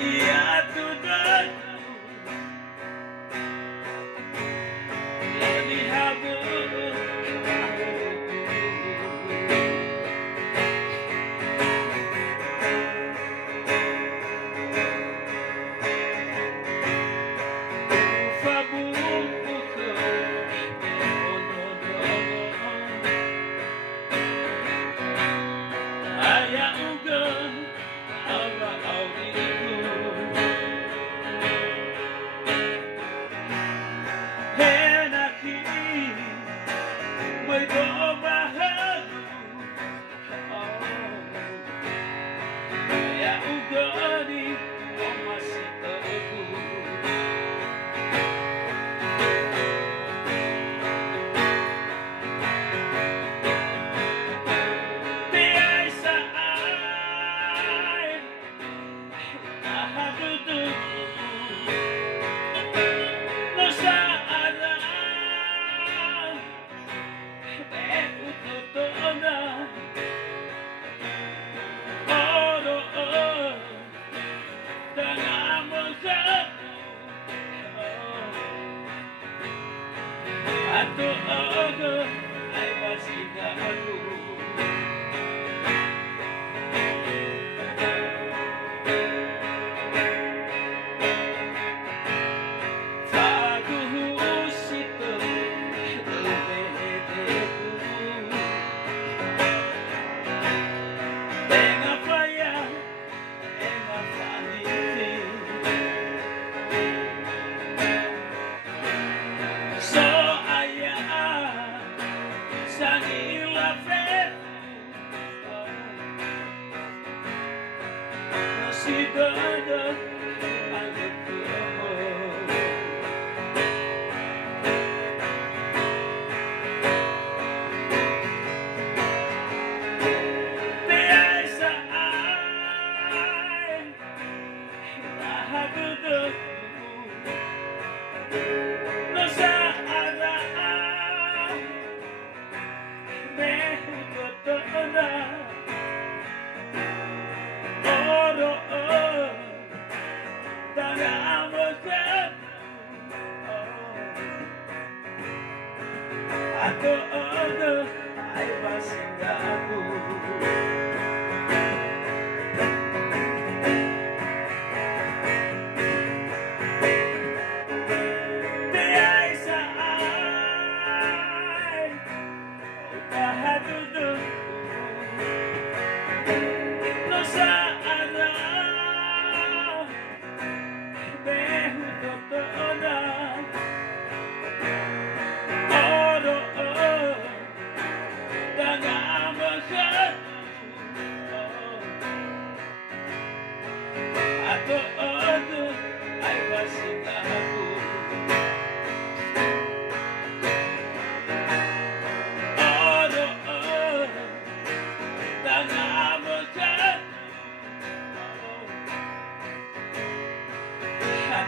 Ia tudod Inihabol Fabuko Ayaw ka May babahago Kaya ugani ang masitago Tiyay sa ay Nahadudog No sa araw Totoo na Oo Tangamang ka At totoo ay masigago Faguhusito Tenga faya, tenga faniti So aya sa ila fet Nasidada ang ito Tiyay sa ay Nahadudog No sa araw Meho totoo na Oro Tangamang ka At totoo ay masigago Tiyay sa ay Nahadudog No sa araw Meho totoo na Oro Tangamang ka At totoo ay masigago Oro Tangamang ka At